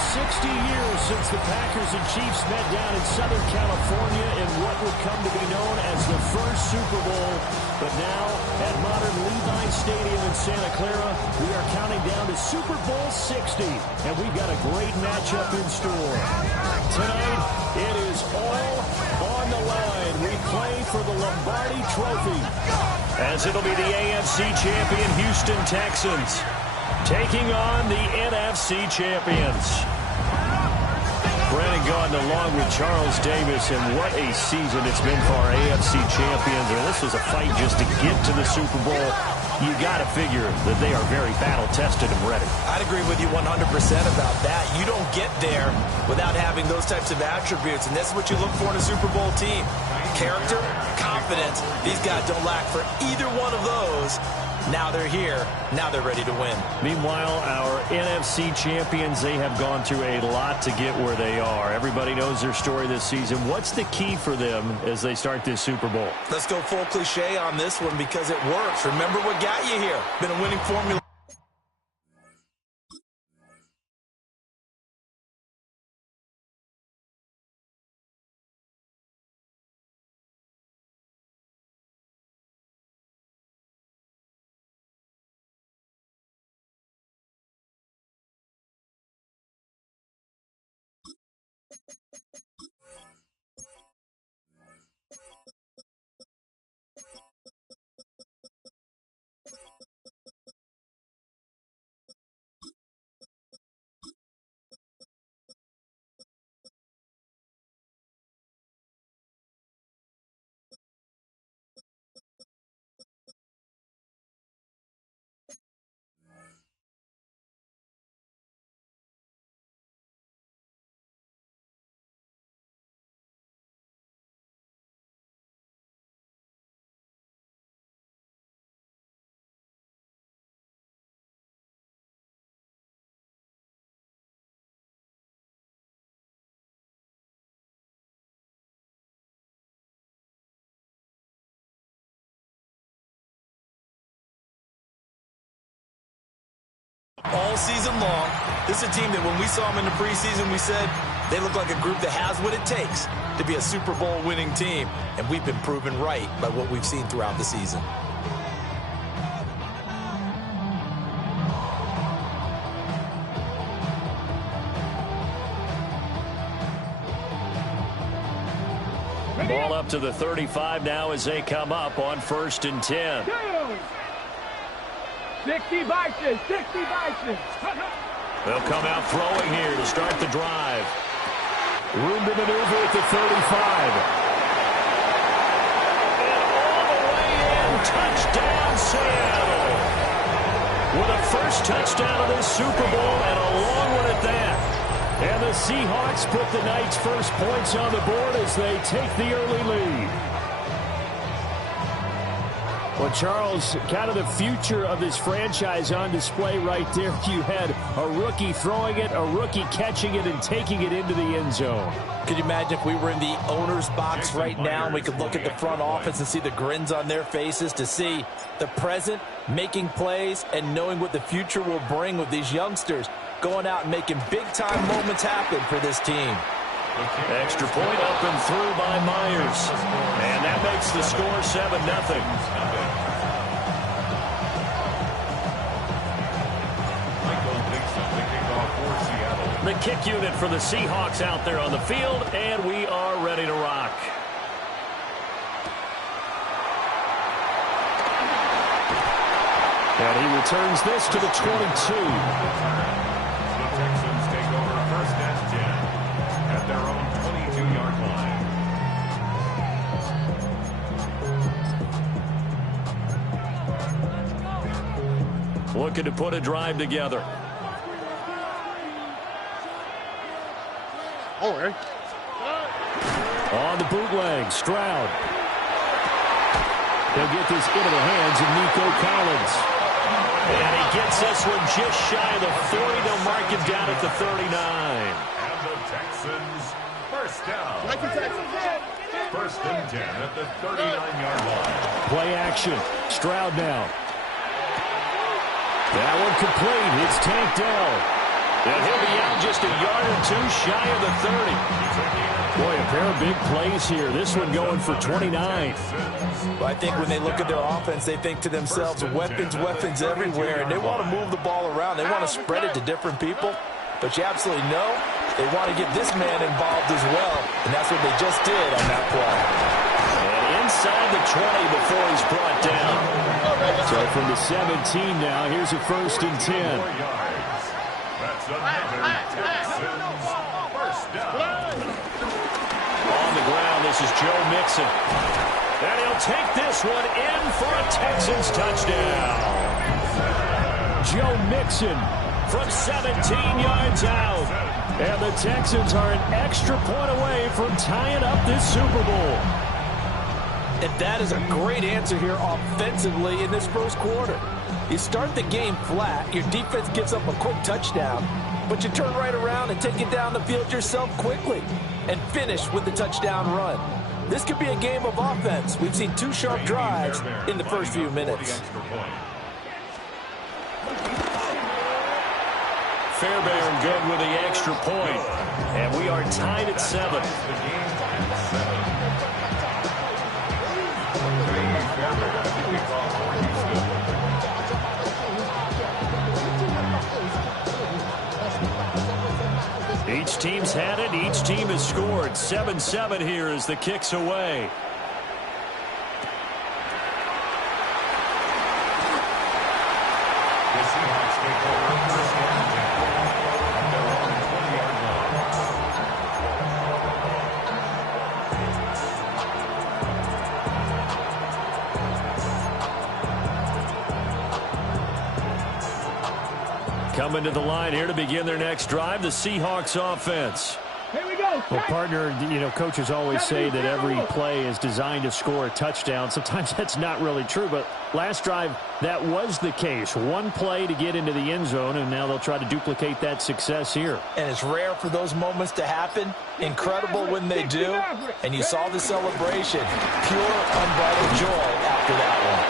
60 years since the Packers and Chiefs met down in Southern California in what would come to be known as the first Super Bowl. But now, at modern Levi Stadium in Santa Clara, we are counting down to Super Bowl 60. And we've got a great matchup in store. Tonight, it is all on the line. We play for the Lombardi Trophy, as it'll be the AFC champion Houston Texans taking on the NFC champions. Brandon Gaudin along with Charles Davis, and what a season it's been for our AFC champions. And this was a fight just to get to the Super Bowl. You got to figure that they are very battle-tested and ready. I'd agree with you 100% about that. You don't get there without having those types of attributes, and that's what you look for in a Super Bowl team. Character, confidence. These guys don't lack for either one of those. Now they're here. Now they're ready to win. Meanwhile, our NFC champions, they have gone through a lot to get where they are. Everybody knows their story this season. What's the key for them as they start this Super Bowl? Let's go full cliche on this one because it works. Remember what got you here. Been a winning formula. All season long, this is a team that when we saw them in the preseason, we said they look like a group that has what it takes to be a Super Bowl winning team. And we've been proven right by what we've seen throughout the season. Ball up to the 35 now as they come up on 1st and 10. 60 Bisons, 60 Bisons. They'll come out throwing here to start the drive. Room to maneuver at the 35. And all the way in, touchdown Seattle. With a first touchdown of this Super Bowl and a long one at that. And the Seahawks put the night's first points on the board as they take the early lead. Well, Charles, kind of the future of this franchise on display right there. You had a rookie throwing it, a rookie catching it, and taking it into the end zone. Could you imagine if we were in the owner's box right now and we could look at the front office and see the grins on their faces, to see the present making plays and knowing what the future will bring with these youngsters going out and making big-time moments happen for this team. Extra point up and through by Myers. And that makes the score 7-0. The kick unit for the Seahawks out there on the field, and we are ready to rock. And he returns this to the 22. The Texans take over 1st and 10 at their own 22-yard line. Looking to put a drive together. On the bootleg, Stroud. He'll get this into the hands of Nico Collins. And he gets this one just shy of the 40. They'll mark him down at the 39. And the Texans first down. 1st and 10 at the 39-yard line. Play action. Stroud now. That one complete. It's Tank Dell. And he'll be out just a yard or two shy of the 30. Boy, a pair of big plays here. This one going for 29. Well, I think when they look at their offense, they think to themselves, weapons, weapons everywhere. And they want to move the ball around. They want to spread it to different people. But you absolutely know they want to get this man involved as well. And that's what they just did on that play. And inside the 20 before he's brought down. So from the 17 now, here's a 1st and 10. That's another Texans first down. On the ground, this is Joe Mixon. And he'll take this one in for a Texans touchdown. Joe Mixon from 17 yards out. And the Texans are an extra point away from tying up this Super Bowl. And that is a great answer here offensively in this first quarter. You start the game flat, your defense gives up a quick touchdown, but you turn right around and take it down the field yourself quickly and finish with the touchdown run. This could be a game of offense. We've seen 2 sharp drives in the first few minutes. Fairbairn good with the extra point. And we are tied at 7. Each team's had it. Each team has scored. 7-7 here as the kick's away. The Seahawks take over first and 10 at their own 20-yard line. Coming to the line here to begin their next drive, the Seahawks offense. Here we go. Well, partner, coaches always say that every play is designed to score a touchdown. Sometimes that's not really true, but last drive, that was the case. One play to get into the end zone, and now they'll try to duplicate that success here. And it's rare for those moments to happen. Incredible when they do. And you saw the celebration. Pure, unbridled joy after that one.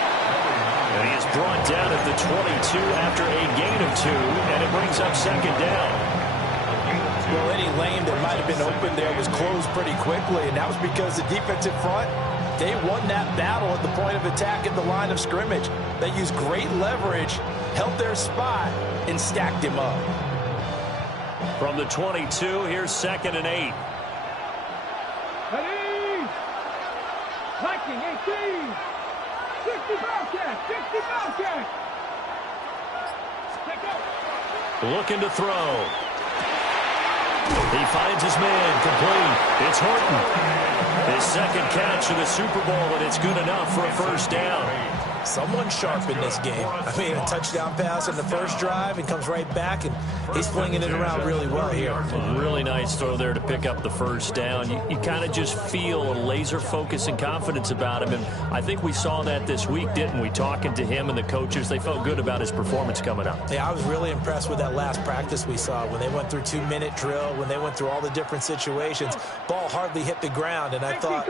And he is brought down at the 22 after a gain of 2, and it brings up 2nd down. Well, any lane that might have been open there was closed pretty quickly, and that was because the defensive front, they won that battle at the point of attack at the line of scrimmage. They used great leverage, held their spot, and stacked him up. From the 22, here's 2nd and 8. Ready? Viking 18. 60 Bobcats. 60 Bobcats. Take out. Looking to throw. He finds his man complete. It's Horton. His 2nd catch of the Super Bowl, and it's good enough for a 1st down. Someone sharp in this game. I mean, a touchdown pass in the first drive and comes right back, and he's flinging it around really well here. A really nice throw there to pick up the 1st down. You kind of just feel a laser focus and confidence about him, and I think we saw that this week, didn't we? Talking to him and the coaches, they felt good about his performance coming up. Yeah, I was really impressed with that last practice we saw when they went through 2-minute drill, when they went through all the different situations. Ball hardly hit the ground, and I thought,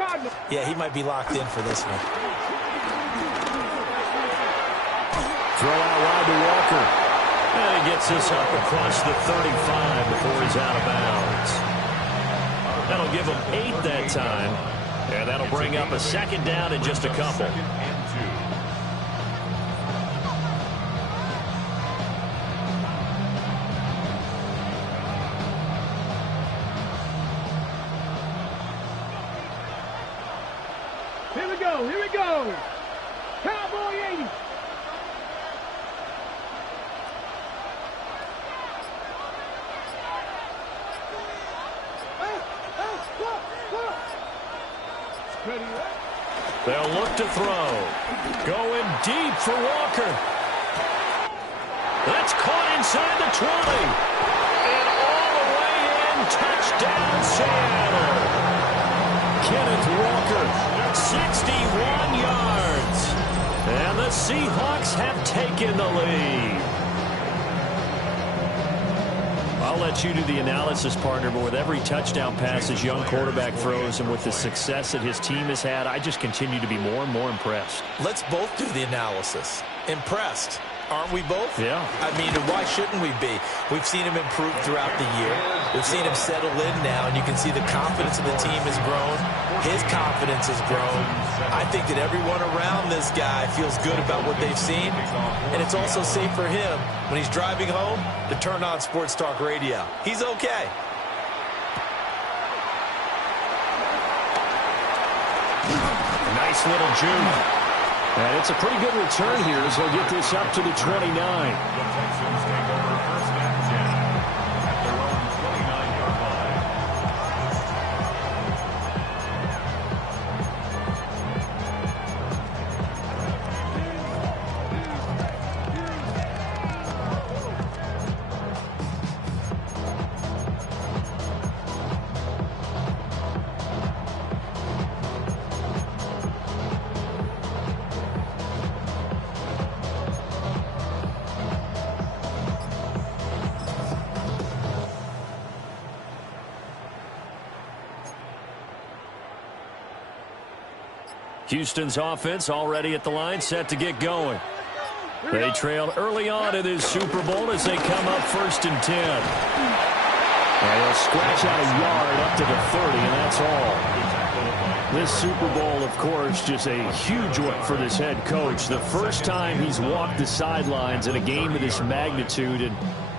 yeah, he might be locked in for this one. Throw out wide to Walker. And he gets this up across the 35 before he's out of bounds. That'll give him 8 that time. And that'll bring up a 2nd down in just a couple. Here we go. Here we go. Cowboy 80. They'll look to throw. Going deep for Walker. That's caught inside the 20. And all the way in. Touchdown, Seattle. Kenneth Walker, 61 yards. And the Seahawks have taken the lead. I'll let you do the analysis, partner, but with every touchdown pass his young quarterback throws and with the success that his team has had, I just continue to be more and more impressed. Let's both do the analysis. Impressed. Aren't we both? Yeah. I mean, why shouldn't we be? We've seen him improve throughout the year. We've seen him settle in now, and you can see the confidence of the team has grown. His confidence has grown. I think that everyone around this guy feels good about what they've seen, and it's also safe for him when he's driving home to turn on Sports Talk Radio. He's okay. Nice little juke. And it's a pretty good return here as they'll get this up to the 29. The Texans take over first and 10 at their own 29-yard line. Houston's offense already at the line, set to get going. They trailed early on in this Super Bowl as they come up 1st and 10. And they'll scratch out a yard up to the 30, and that's all. This Super Bowl, of course, just a huge one for this head coach. The first time he's walked the sidelines in a game of this magnitude. And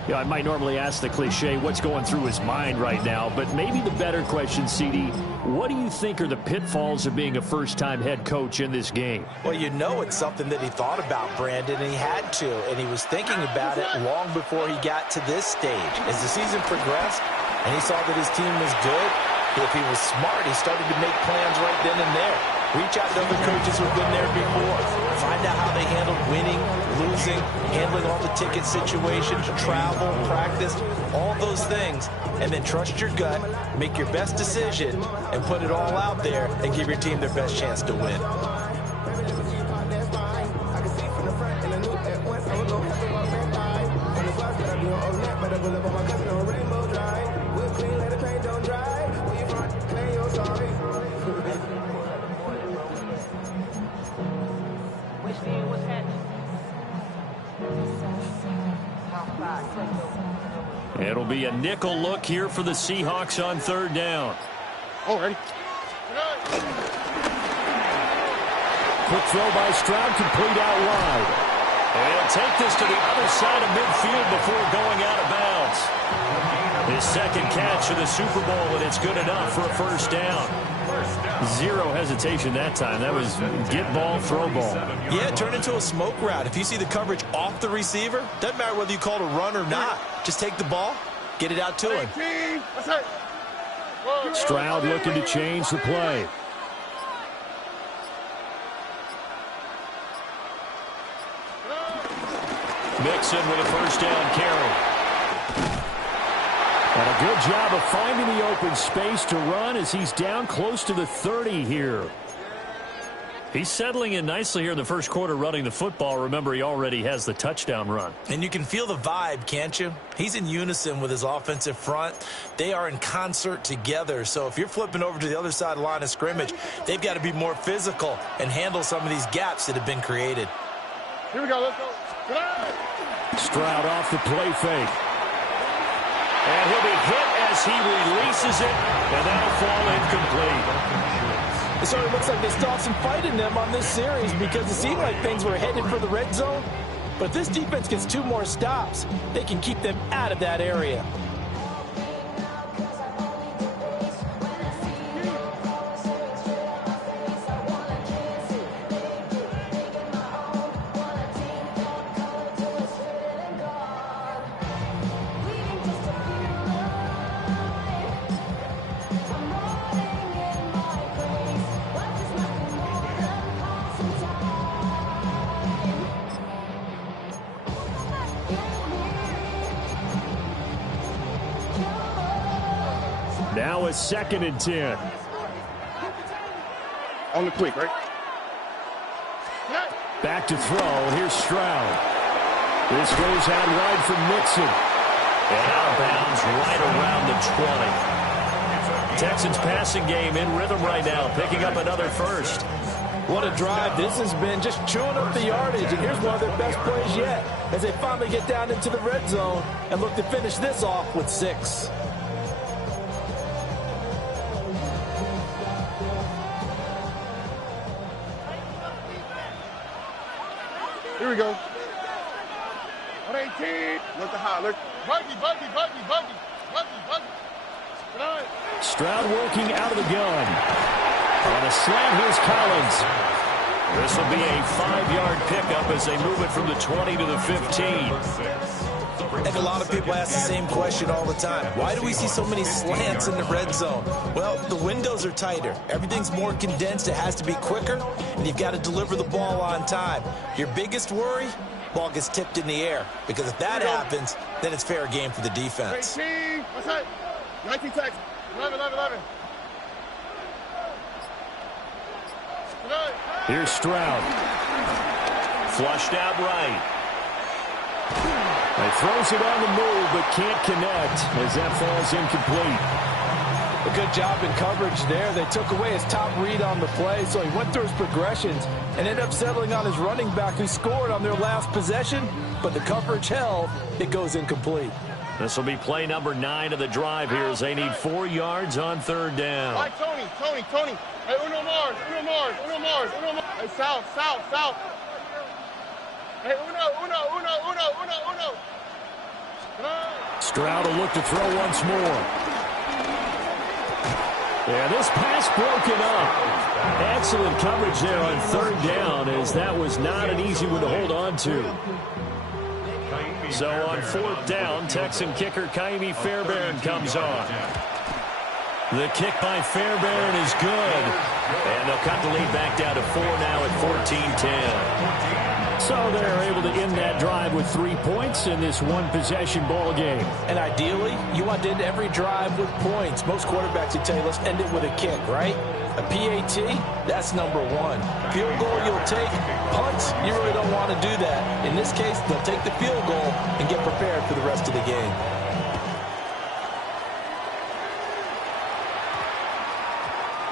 you know, I might normally ask the cliche, what's going through his mind right now? But maybe the better question, CD, what do you think are the pitfalls of being a first-time head coach in this game? Well, you know it's something that he thought about, Brandon, and he had to. And he was thinking about it long before he got to this stage. As the season progressed and he saw that his team was good, if he was smart, he started to make plans right then and there. Reach out to other coaches who've been there before. Find out how they handled winning, losing, handling all the ticket situations, travel, practice, all those things. And then trust your gut, make your best decision, and put it all out there and give your team their best chance to win. It'll be a nickel look here for the Seahawks on 3rd down. Oh, ready. Quick throw by Stroud, complete out wide. And he'll take this to the other side of midfield before going out of bounds. His second catch of the Super Bowl, and it's good enough for a 1st down. Zero hesitation that time. That was get ball, throw ball. Yeah, it turned into a smoke route. If you see the coverage off the receiver, doesn't matter whether you call it a run or not. Just take the ball, get it out to him. Stroud looking to change the play. Mixon with a 1st down carry. And a good job of finding the open space to run as he's down close to the 30 here. He's settling in nicely here in the first quarter running the football. Remember, he already has the touchdown run. And you can feel the vibe, can't you? He's in unison with his offensive front. They are in concert together. So if you're flipping over to the other side of the line of scrimmage, they've got to be more physical and handle some of these gaps that have been created. Here we go, let's go. Stroud off the play fake. And he'll be hit as he releases it, and that'll fall incomplete. It sort of looks like they still have some fight in them on this series because it seemed like things were headed for the red zone. But if this defense gets 2 more stops, they can keep them out of that area. Now a 2nd and 10. On the quick, right? Back to throw. Here's Stroud. This goes out wide from Mixon. And out of bounds right around the 20. Texans passing game in rhythm right now, picking up another 1st. What a drive this has been, just chewing up the yardage. And here's one of their best plays yet as they finally get down into the red zone and look to finish this off with 6. Here we go. 118. Look to high. Look. Buggy. Stroud working out of the gun. On a slant, here's Collins. This will be a 5-yard pickup as they move it from the 20 to the 15. And a lot of people ask the same question all the time. Why do we see so many slants in the red zone? Well, the windows are tighter. Everything's more condensed. It has to be quicker, and you've got to deliver the ball on time. Your biggest worry? Ball gets tipped in the air. Because if that happens, then it's fair game for the defense. 18. What's that? 19 tax. 11. Here's Stroud. Flushed out right. He throws it on the move, but can't connect as that falls incomplete. A good job in coverage there. They took away his top read on the play, so he went through his progressions and ended up settling on his running back who scored on their last possession, but the coverage held. It goes incomplete. This will be play number 9 of the drive here as they need 4 yards on 3rd down. All right, Tony. Hey, Uno Mars. Hey, south. Hey, Uno. Stroud will look to throw once more. Yeah, this pass broken up. Excellent coverage there on 3rd down as that was not an easy one to hold on to. So on 4th down, Texan kicker Ka'imi Fairbairn comes on. The kick by Fairbairn is good. And they'll cut the lead back down to 4 now at 14-10. So they're able to end that drive with 3 points in this one-possession ball game. And ideally, you want to end every drive with points. Most quarterbacks would tell you, let's end it with a kick, right? A PAT, that's number 1. Field goal you'll take. Punts, you really don't want to do that. In this case, they'll take the field goal and get prepared for the rest of the game.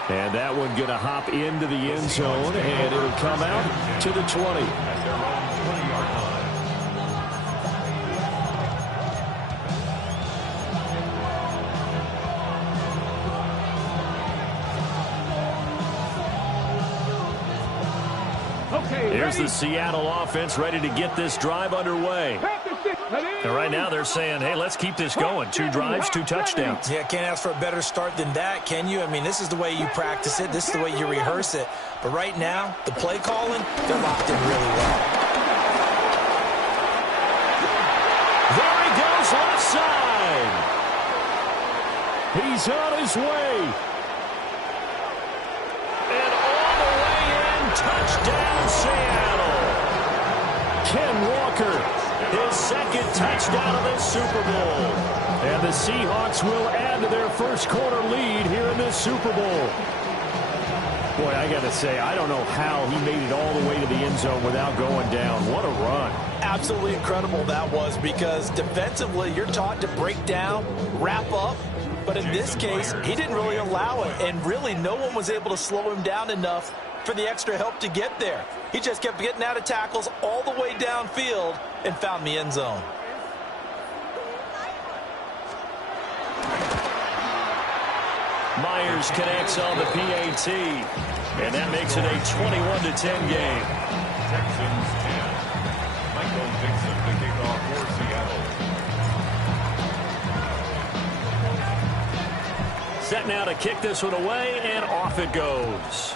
And that one going to hop into the end zone, and it'll come out to the 20. Here's the Seattle offense ready to get this drive underway. And right now they're saying, hey, let's keep this going. 2 drives, 2 touchdowns. Yeah, can't ask for a better start than that, can you? I mean, this is the way you practice it. This is the way you rehearse it. But right now, the play calling, they're locked in really well. There he goes, left side. He's on his way. And all the way in, touchdown Seattle. Ken Walker. His 2nd touchdown of this Super Bowl. And the Seahawks will add to their first quarter lead here in this Super Bowl. Boy, I got to say, I don't know how he made it all the way to the end zone without going down. What a run. Absolutely incredible that was, because defensively you're taught to break down, wrap up. But in this case, he didn't really allow it. And really, no one was able to slow him down enough for the extra help to get there. He just kept getting out of tackles all the way downfield and found the end zone. Myers connects on the PAT, and that makes it a 21-10 game. Texans 10. Michael Dixon to kick off for Seattle. Set now to kick this one away, and off it goes.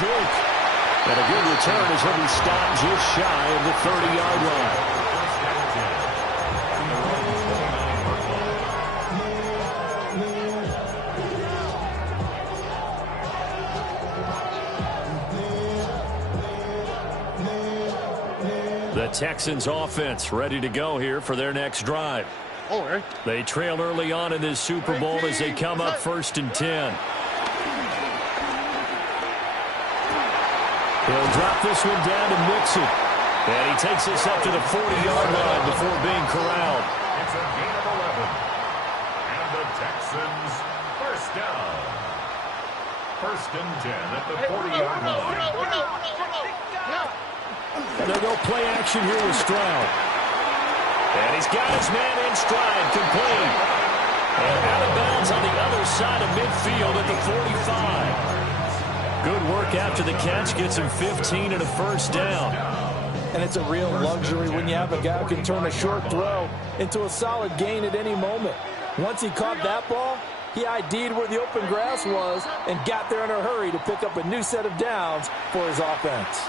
Juke. And a good return as he'll be stopped just shy of the 30-yard line. The Texans offense ready to go here for their next drive. They trail early on in this Super Bowl as they come up 1st and 10. He'll drop this one down to Mixon. And he takes this up to the 40-yard line before being corralled. It's a gain of 11. and 10 at the 40-yard line. And they'll go play action here with Stroud. And he's got his man in stride, complete. And out of bounds on the other side of midfield at the 45. Good work after the catch, gets him 15 and a first down. And it's a real luxury when you have a guy who can turn a short throw into a solid gain at any moment. Once he caught that ball, he ID'd where the open grass was and got there in a hurry to pick up a new set of downs for his offense.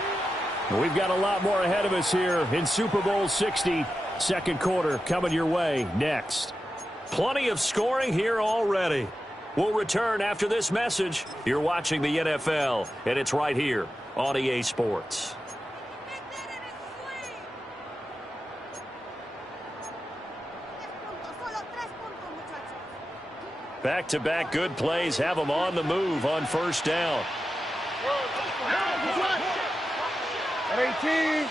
We've got a lot more ahead of us here in Super Bowl 60. Second quarter coming your way next. Plenty of scoring here already. We'll return after this message. You're watching the NFL, and it's right here on EA Sports. Back-to-back good plays have them on the move on first down. 18.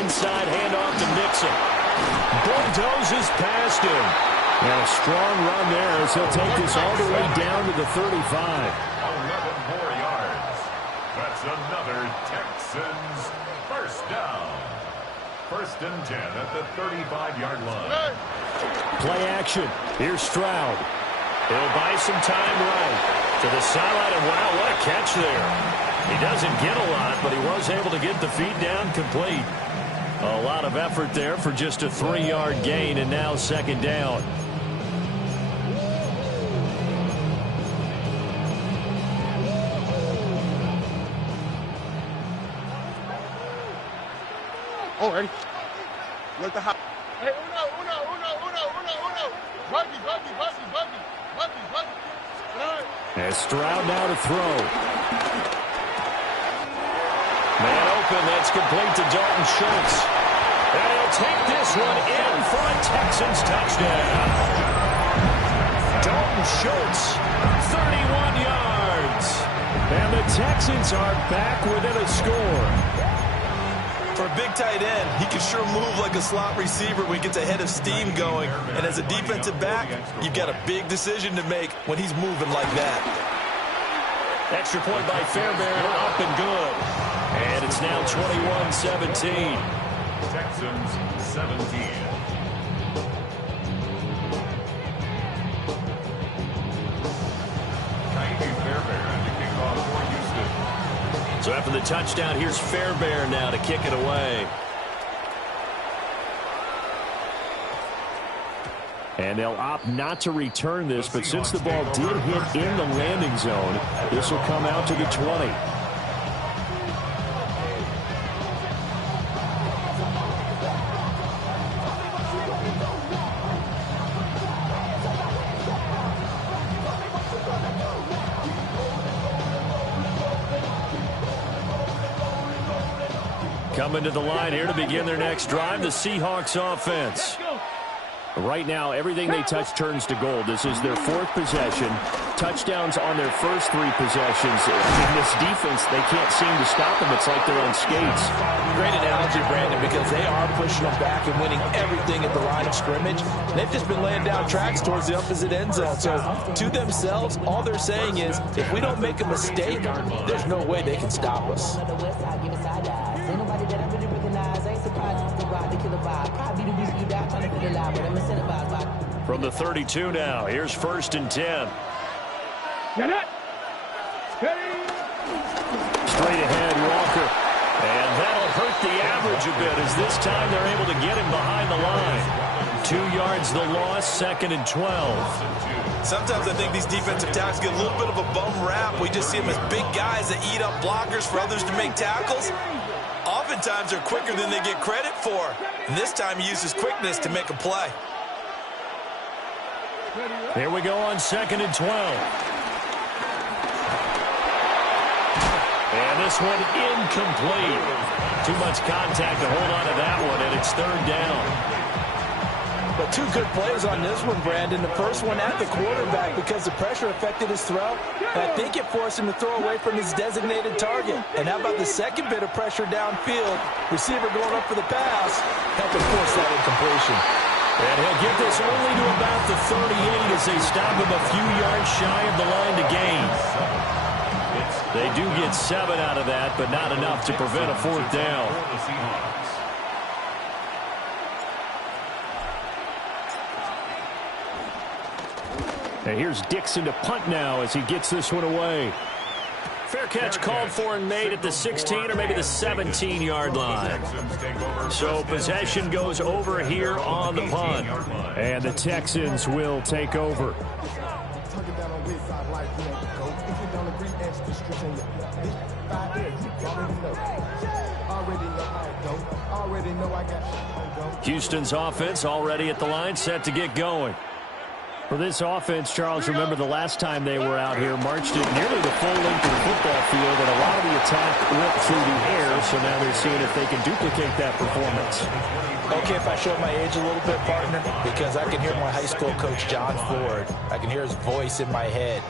Inside handoff to Mixon. Bulldozes past him. And a strong run there as he'll take this all the way down to the 35. 11 more yards. That's another Texans first down. First and 10 at the 35-yard line. Play action. Here's Stroud. He'll buy some time right to the sideline. And wow, what a catch there. He doesn't get a lot, but he was able to get the feet down complete. A lot of effort there for just a 3-yard gain, and now second down. Already. Look the hot. Hey, uno. Buggy. As Stroud now to throw. Man open, that's complete to Dalton Schultz. And he'll take this one in for a Texans touchdown. Dalton Schultz, 31 yards. And the Texans are back within a score. For a big tight end, he can sure move like a slot receiver when he gets a head of steam going. And as a defensive back, you've got a big decision to make when he's moving like that. Extra point by Fairbairn, up and good. And it's now 21-17. Texans 17. So after the touchdown, here's Fairbairn now to kick it away. And they'll opt not to return this, but since the ball did hit in the landing zone, this will come out to the 20. Coming to the line here to begin their next drive, the Seahawks offense. Right now, everything they touch turns to gold. This is their fourth possession. Touchdowns on their first 3 possessions. In this defense, they can't seem to stop them. It's like they're on skates. Great analogy, Brandon, because they are pushing them back and winning everything at the line of scrimmage. They've just been laying down tracks towards the opposite end zone. So to themselves, all they're saying is, if we don't make a mistake, there's no way they can stop us. From the 32 now, here's first and 10. Straight ahead, Walker. And that'll hurt the average a bit as this time they're able to get him behind the line. 2 yards the loss, second and 12. Sometimes I think these defensive tackles get a little bit of a bum rap. We just see them as big guys that eat up blockers for others to make tackles. Oftentimes they're quicker than they get credit for. And this time he uses quickness to make a play. Here we go on second and 12. And this one incomplete. Too much contact to hold on to that one, and it's third down. But 2 good plays on this one, Brandon. The first one at the quarterback because the pressure affected his throw. And I think it forced him to throw away from his designated target. And how about the second bit of pressure downfield? Receiver going up for the pass, helping force that incompletion. And he'll get this only to about the 38 as they stop him a few yards shy of the line to gain. They do get 7 out of that, but not enough to prevent a 4th down. And here's Dixon to punt now as he gets this one away. Fair catch called for and made at the 16 or maybe the 17-yard line. So possession goes over here on the punt. And the Texans will take over. Houston's offense already at the line, set to get going. For this offense, Charles, remember the last time they were out here, marched it nearly the full length of the football field, and a lot of the attack went through the air, so now they're seeing if they can duplicate that performance. Okay, if I show my age a little bit, partner, because I can hear my high school coach, John Ford. I can hear his voice in my head.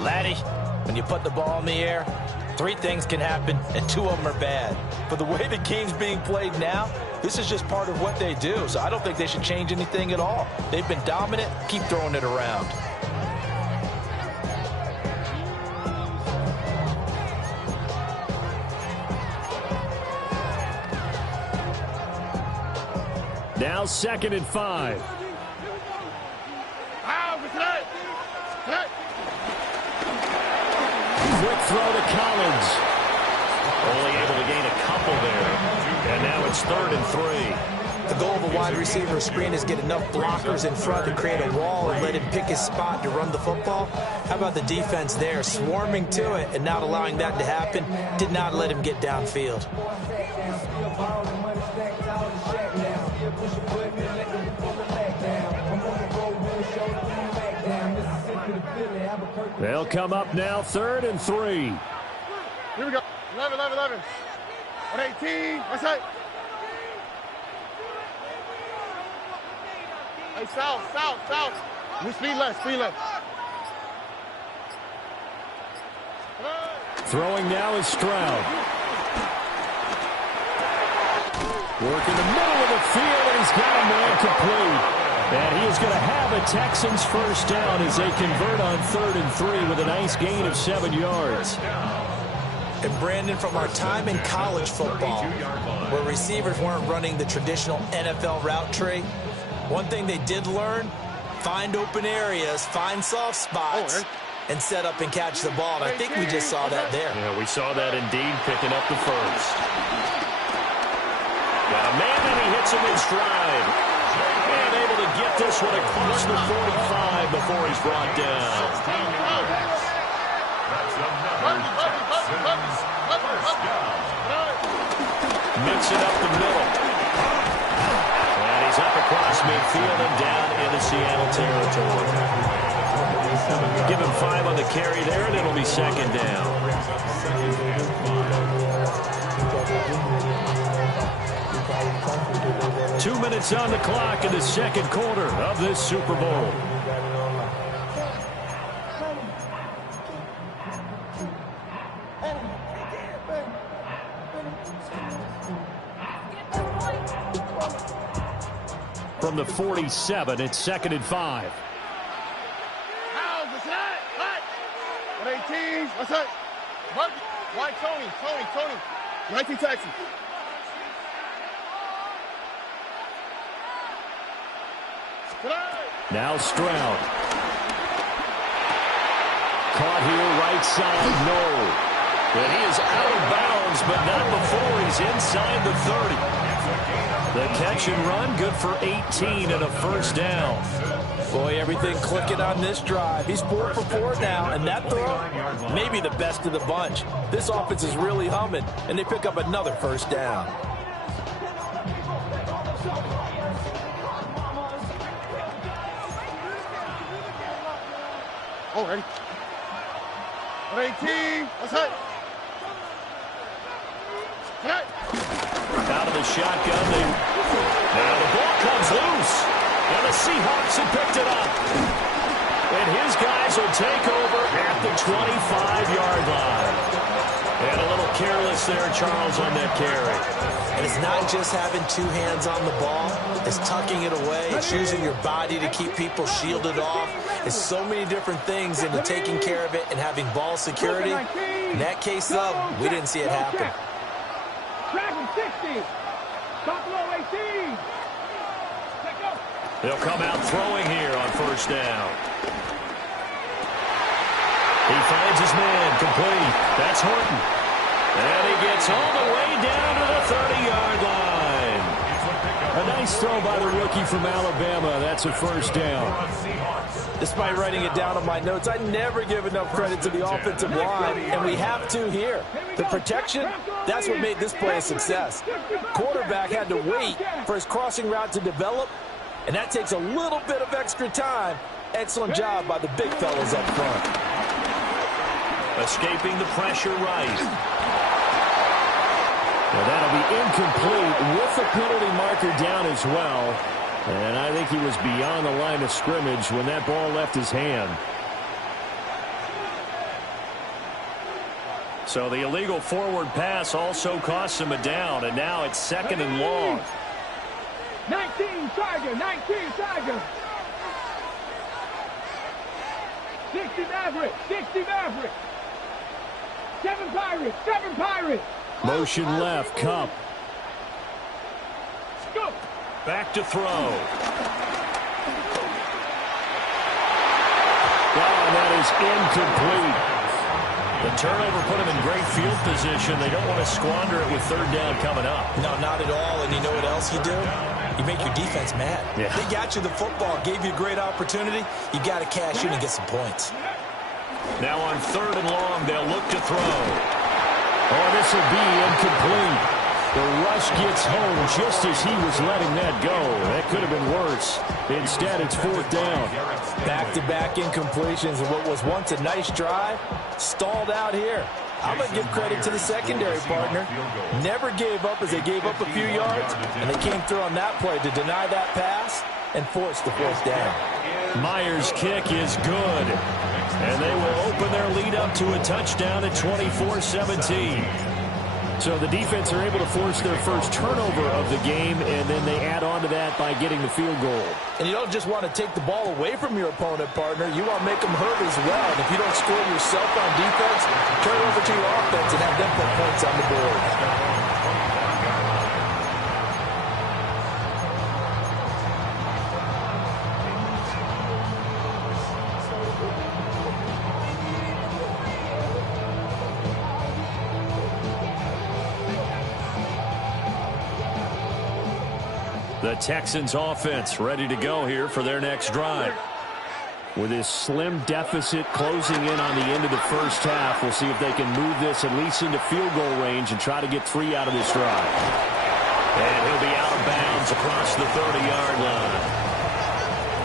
Laddie, when you put the ball in the air, 3 things can happen, and 2 of them are bad. But the way the game's being played now, this is just part of what they do, so I don't think they should change anything at all. They've been dominant. Keep throwing it around. Now 2nd and 5. Quick throw to Collins. Only able to gain a couple there. And now it's 3rd and 3. The goal of a wide receiver screen is get enough blockers in front to create a wall and let him pick his spot to run the football. How about the defense there, swarming to it and not allowing that to happen? Did not let him get downfield. They'll come up now 3rd and 3. Here we go. 11. 118. That's it. Hey, south. We speed left. Throwing now is Stroud. Work in the middle of the field, and he's got a man complete. And he is going to have a Texans 1st down as they convert on 3rd and 3 with a nice gain of 7 yards. And Brandon, from our time in college football, where receivers weren't running the traditional NFL route tree, one thing they did learn, find open areas, find soft spots, and set up and catch the ball. And I think we just saw that there. Yeah, we saw that indeed, picking up the 1st. Got a man, and he hits him in stride. And able to get this one across the 45 before he's brought down. Mixing up the middle. And he's up across midfield and down into Seattle territory. Give him 5 on the carry there, and it'll be 2nd down. 2 minutes on the clock in the 2nd quarter of this Super Bowl. From the 47, it's 2nd and 5. 118. That's it. White Tony. 19 Texans. Now Stroud. Caught here, right side, no. And he is out of bounds, but not before he's inside the 30. The catch and run, good for 18 and a 1st down. Boy, everything clicking on this drive. He's 4 for 4 now, and that throw, maybe the best of the bunch. This offense is really humming, and they pick up another 1st down. Ready? 118. That's it. Out of the shotgun. Now the ball comes loose. And the Seahawks have picked it up. And his guys will take over at the 25-yard line. And a little careless there, Charles, on that carry. And it's not just having two hands on the ball. It's tucking it away. It's using your body to keep people shielded off. It's so many different things into taking care of it and having ball security. In that case, though, we didn't see it happen. Traffic 60. Stop below 18. They'll come out throwing here on first down. He finds his man, complete. That's Horton. And he gets all the way down to the 30-yard line. A nice throw by the rookie from Alabama. That's a first down. Despite writing it down on my notes, I never give enough credit to the offensive line, and we have to here. The protection, that's what made this play a success. Quarterback had to wait for his crossing route to develop, and that takes a little bit of extra time. Excellent job by the big fellas up front. Escaping the pressure right. Well, that'll be incomplete with the penalty marker down as well. And I think he was beyond the line of scrimmage when that ball left his hand. So the illegal forward pass also costs him a down, and now it's second and long. 19 Tiger, 19 Tiger. 60 Maverick, 60 Maverick. 7 Pirates, 7 Pirates. Motion left, Kupp. Go. Back to throw. Wow, that is incomplete. The turnover put him in great field position. They don't want to squander it with third down coming up. No, not at all. And you know what else you do? You make your defense mad. Yeah. They got you the football, gave you a great opportunity. You got to cash in and get some points. Now on third and long, they'll look to throw. Oh, this will be incomplete. The rush gets home just as he was letting that go. That could have been worse. Instead, it's fourth down. Back-to-back incompletions and what was once a nice drive stalled out here. I'm going to give credit to the secondary partner. Never gave up as they gave up a few yards, and they came through on that play to deny that pass and force the fourth down. Myers' kick is good. And they will open their lead up to a touchdown at 24-17. So the defense are able to force their first turnover of the game, and then they add on to that by getting the field goal. And you don't just want to take the ball away from your opponent, partner. You want to make them hurt as well. And if you don't score yourself on defense, turn it over to your offense and have them put points on the board. The Texans offense ready to go here for their next drive. With this slim deficit closing in on the end of the first half, we'll see if they can move this at least into field goal range and try to get 3 out of this drive. And he'll be out of bounds across the 30-yard line.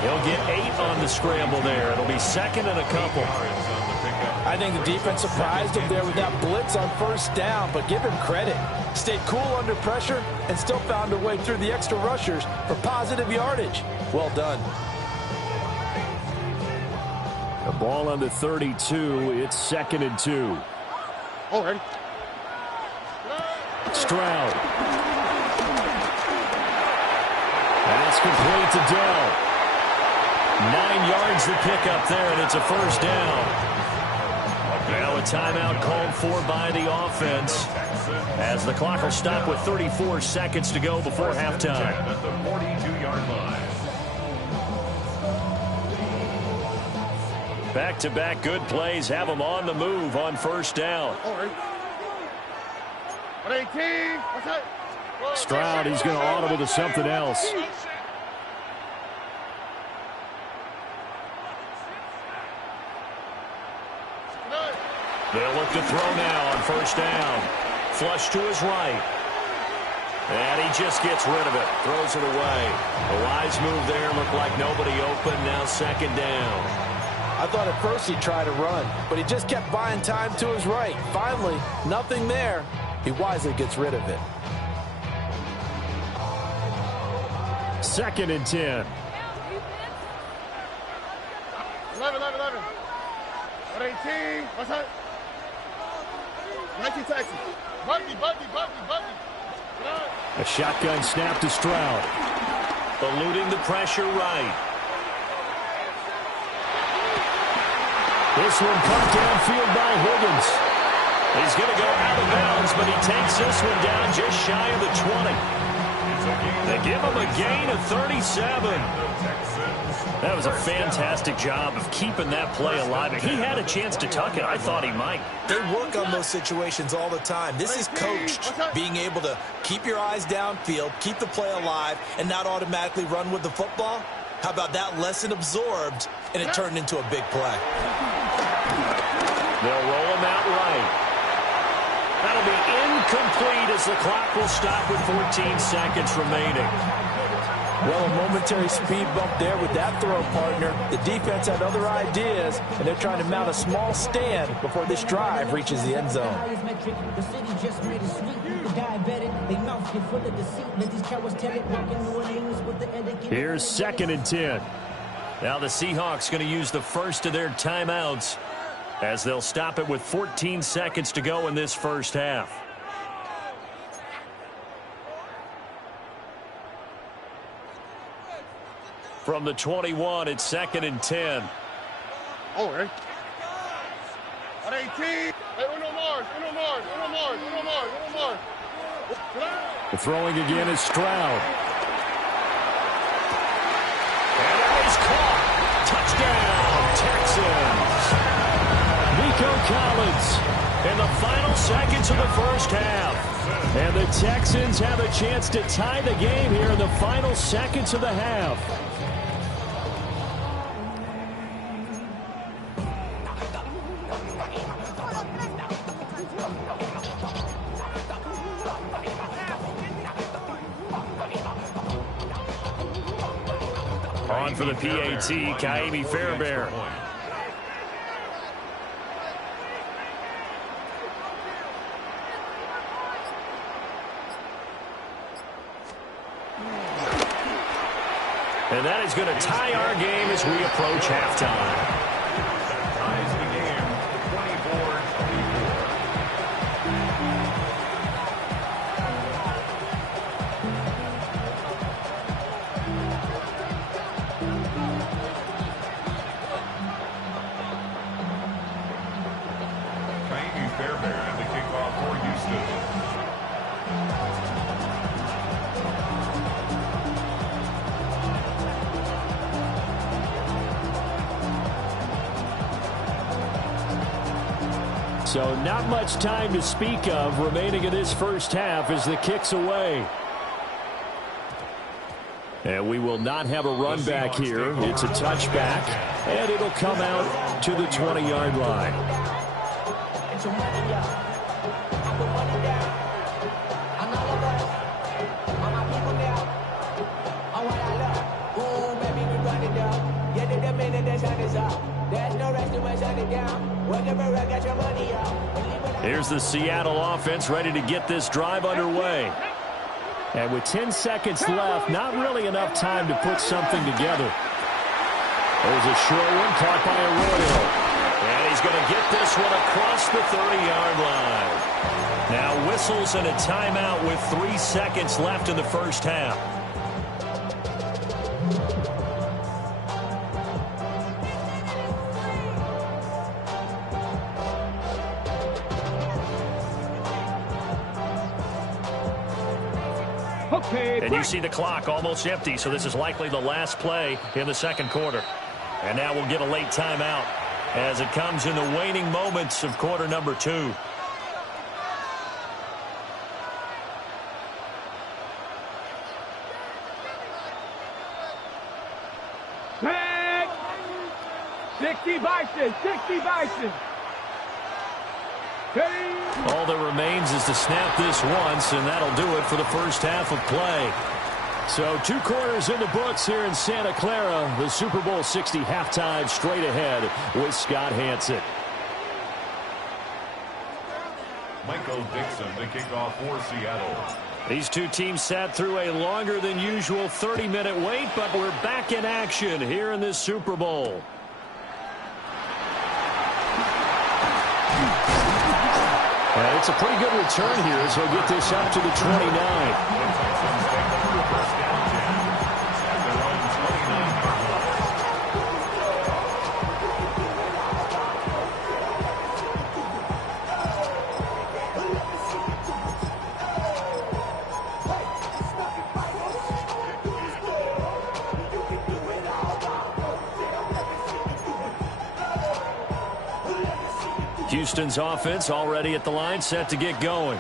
He'll get 8 on the scramble there. It'll be second and a couple. I think the defense surprised him there with that blitz on first down, but give him credit. Stayed cool under pressure and still found a way through the extra rushers for positive yardage. Well done. The ball on the 32. It's second and 2. Oh, ready. Stroud. That's complete to Dell. 9 yards the pickup there, and it's a first down. Now a timeout called for by the offense as the clock will stop with 34 seconds to go before halftime. At the 42-yard line. Back-to-back good plays have them on the move on first down. Stroud, he's going to audible to something else. They'll look to throw now on first down. Flush to his right. And he just gets rid of it. Throws it away. A wise move there. Looked like nobody open. Now second down. I thought at first he'd try to run, but he just kept buying time to his right. Finally, nothing there. He wisely gets rid of it. Second and 10. 11. 18. What's that? A shotgun snap to Stroud. Eluding the pressure right. This one caught downfield by Higgins. He's going to go out of bounds, but he takes this one down just shy of the 20. They give him a gain of 37. That was a fantastic job of keeping that play alive. He had a chance to tuck it. I thought he might. They work on those situations all the time. This is coached, being able to keep your eyes downfield, keep the play alive, and not automatically run with the football. How about that lesson absorbed, and it turned into a big play? They'll roll him out right. That'll be incomplete as the clock will stop with 14 seconds remaining. Well, a momentary speed bump there with that throw, partner. The defense had other ideas, and they're trying to mount a small stand before this drive reaches the end zone. Here's 2nd and 10. Now the Seahawks going to use the first of their timeouts as they'll stop it with 14 seconds to go in this first half. From the 21, it's 2nd and 10. Oh, right. At 18. Hey, uno more. The throwing again is Stroud. And that is caught. Touchdown, Texans. Nico Collins in the final seconds of the first half. And the Texans have a chance to tie the game here in the final seconds of the half. On for the PAT, Ka'imi Fairbairn. And that is going to tie our game as we approach halftime. Ties the game 24-24. Ka'imi Fairbairn, the kickoff for Houston. So not much time to speak of remaining in this first half as the kick's away. And we will not have a run back here. It's a touchback, and it'll come out to the 20-yard line. Here's the Seattle offense ready to get this drive underway. And with 10 seconds left, not really enough time to put something together. There's a short one caught by Arroyo. And he's going to get this one across the 30-yard line. Now whistles and a timeout with 3 seconds left in the first half. And you see the clock almost empty, so this is likely the last play in the second quarter. And now we'll get a late timeout as it comes in the waning moments of quarter number 2. Back. 60 Bison. All that remains is to snap this once, and that'll do it for the first half of play. So 2 quarters in the books here in Santa Clara. The Super Bowl 60 halftime straight ahead with Scott Hanson. Michael Dixon, the kickoff for Seattle. These two teams sat through a longer than usual 30-minute wait, but we're back in action here in this Super Bowl. And it's a pretty good return here as he'll get this up to the 29. Houston's offense already at the line, set to get going.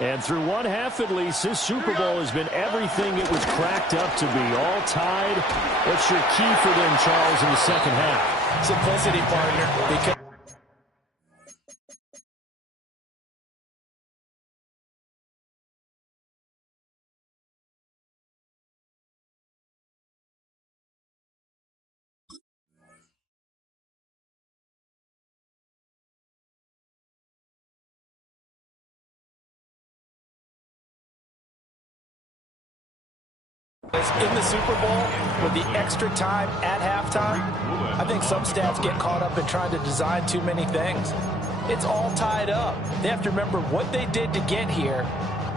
And through one half at least, this Super Bowl has been everything it was cracked up to be. All tied. What's your key for them, Charles, in the second half? Simplicity, partner. Because in the Super Bowl, with the extra time at halftime, I think some stats get caught up in trying to design too many things. It's all tied up. They have to remember what they did to get here,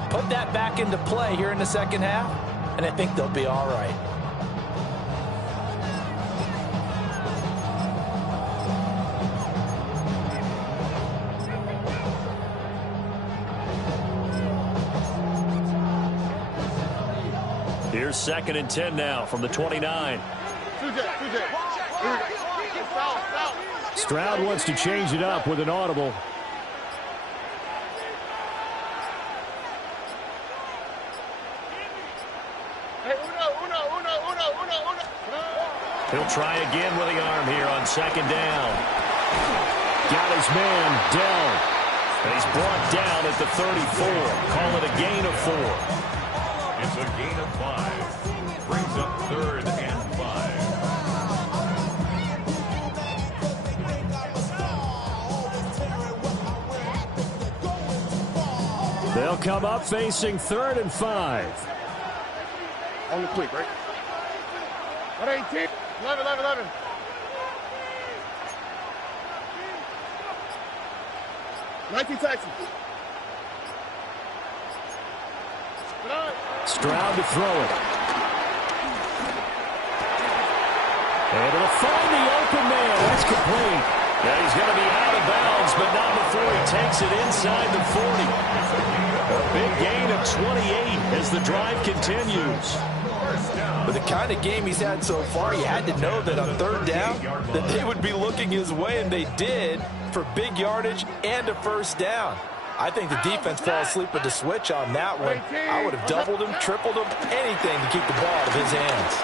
put that back into play here in the second half, and I think they'll be all right. Here's 2nd and 10 now from the 29. Stroud wants to change it up with an audible. He'll try again with the arm here on 2nd down. Got his man, Dell. And he's brought down at the 34. Call it a gain of 4. It's a gain of 5. Brings up 3rd and 5. They'll come up facing 3rd and 5. On the quick, right? 18. 11. 19 Texans. Stroud to throw it. Able to find the open man. That's complete. Yeah, he's going to be out of bounds, but not before he takes it inside the 40. A big gain of 28 as the drive continues. With the kind of game he's had so far, you had to know that on 3rd down that they would be looking his way, and they did, for big yardage and a 1st down. I think the defense fell asleep with the switch on that one. I would have doubled him, tripled him, anything to keep the ball out of his hands.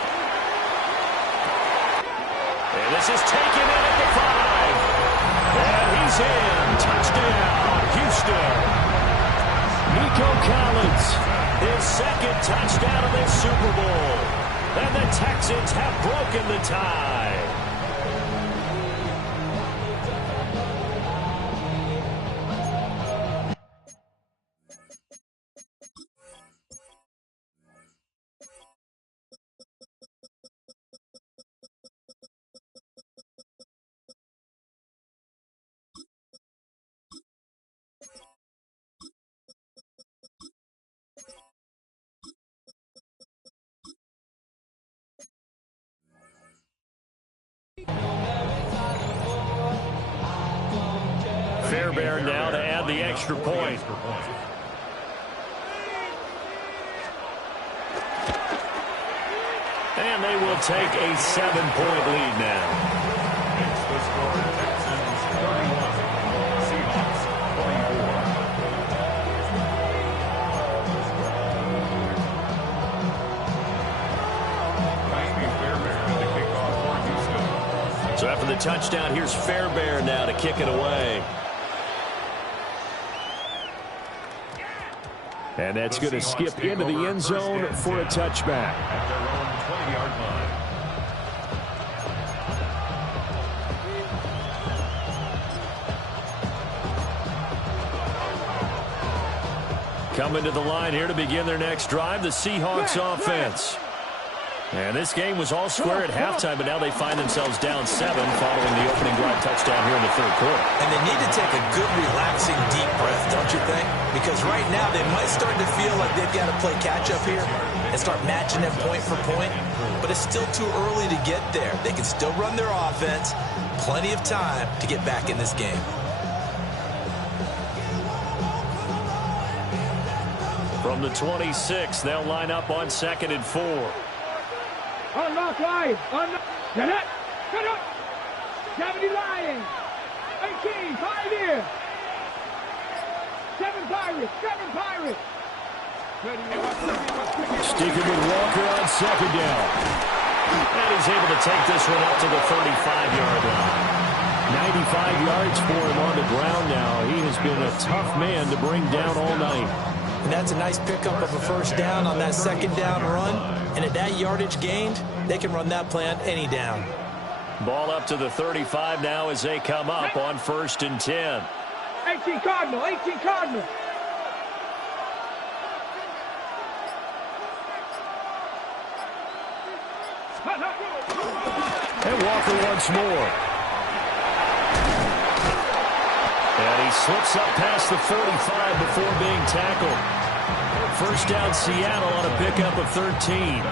And this is taken in at the 5. And he's in. Touchdown, Houston. Nico Collins, his 2nd touchdown of this Super Bowl. And the Texans have broken the tie. Fairbairn now to add the extra point. And they will take a 7-point lead now. It's the score, Texans 31, Seahawks 24. Fairbairn to kick off for Houston. So after the touchdown, here's Fairbairn now to kick it away. And that's going to skip into the end zone for a touchback. At their own 20-yard line. Coming to the line here to begin their next drive, the Seahawks offense. And this game was all square at halftime, but now they find themselves down 7 following the opening drive touchdown here in the third quarter. And they need to take a good, relaxing, deep breath, don't you think? Because right now they might start to feel like they've got to play catch-up here and start matching them point for point. But it's still too early to get there. They can still run their offense. Plenty of time to get back in this game. From the 26, they'll line up on 2nd and 4. Unlock line. Unlock. Get it. Get it. 70 Lions. 18. 5 here. 7 Pirates. 7 Pirates. Sticking with Walker on 2nd down. And he's able to take this one up to the 35-yard line. 95 yards for him on the ground now. He has been a tough man to bring down all night. And that's a nice pickup of a first down on that 2nd down run. And at that yardage gained, they can run that play on any down. Ball up to the 35 now as they come up on 1st and 10. 18 Cardinal. 18 Cardinal. And Walker once more. And he slips up past the 45 before being tackled. First down Seattle on a pickup of 13.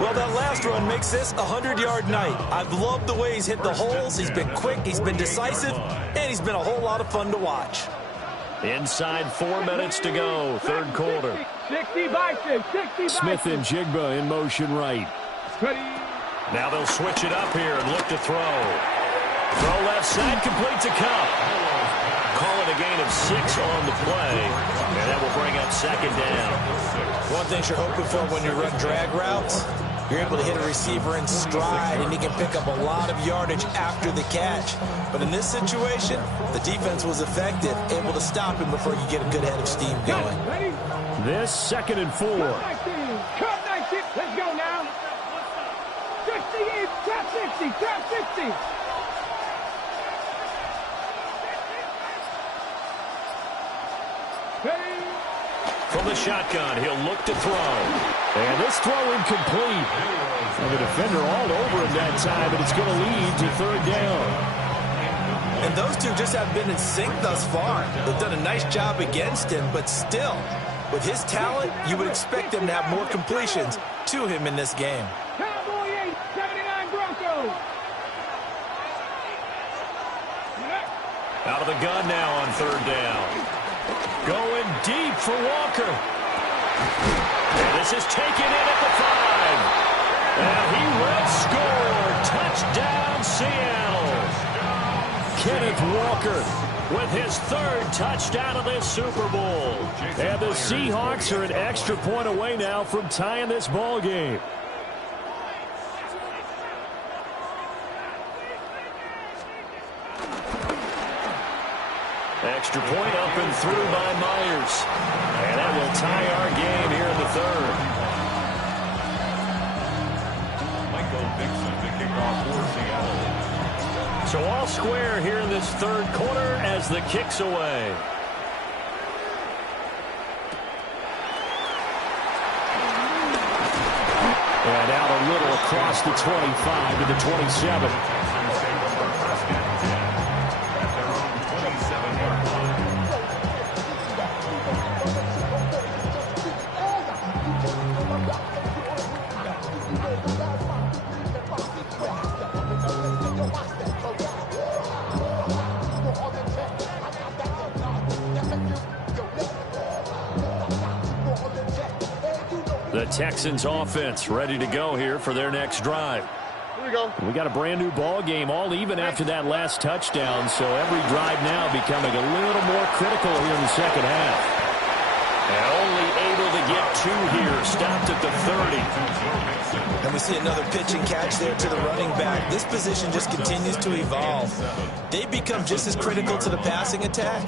Well, that last run makes this a 100-yard night. I've loved the way he's hit the holes. He's been quick, he's been decisive, and he's been a whole lot of fun to watch. Inside 4 minutes to go, third quarter. 60 Bison. 60 Smith and Jigba in motion right. Now they'll switch it up here and look to throw. Throw left side, complete to Kupp. Call it a gain of 6 on the play, and that will bring up 2nd down. One thing you're hoping for when you run drag routes, you're able to hit a receiver in stride, and he can pick up a lot of yardage after the catch. But in this situation, the defense was effective, able to stop him before you get a good head of steam going. This 2nd and 4. Cut 19. Let's go now. 60 in. Trap 60. Trap 60. From the shotgun, he'll look to throw. And this throw incomplete. And the defender all over him that time, but it's going to lead to 3rd down. And those two just haven't been in sync thus far. They've done a nice job against him, but still, with his talent, you would expect him to have more completions to him in this game. Cowboy 8, 79 Broncos. Out of the gun now on 3rd down. Going deep for Walker. And this is taken in at the 5. And he will score. Touchdown, Seattle. Kenneth Walker with his 3rd touchdown of this Super Bowl. And the Seahawks are an extra point away now from tying this ball game. Extra point up and through by Myers. And that will tie our game here in the 3rd. Michael Dixon to kick off for Seattle. So all square here in this 3rd quarter as the kick's away. And out a little across the 25 to the 27. The Texans offense ready to go here for their next drive. Here we go. We got a brand new ball game, all even after that last touchdown, so every drive now becoming a little more critical here in the second half. And only able to get 2 here, stopped at the 30. And we see another pitch and catch there to the running back. This position just continues to evolve. They've become just as critical to the passing attack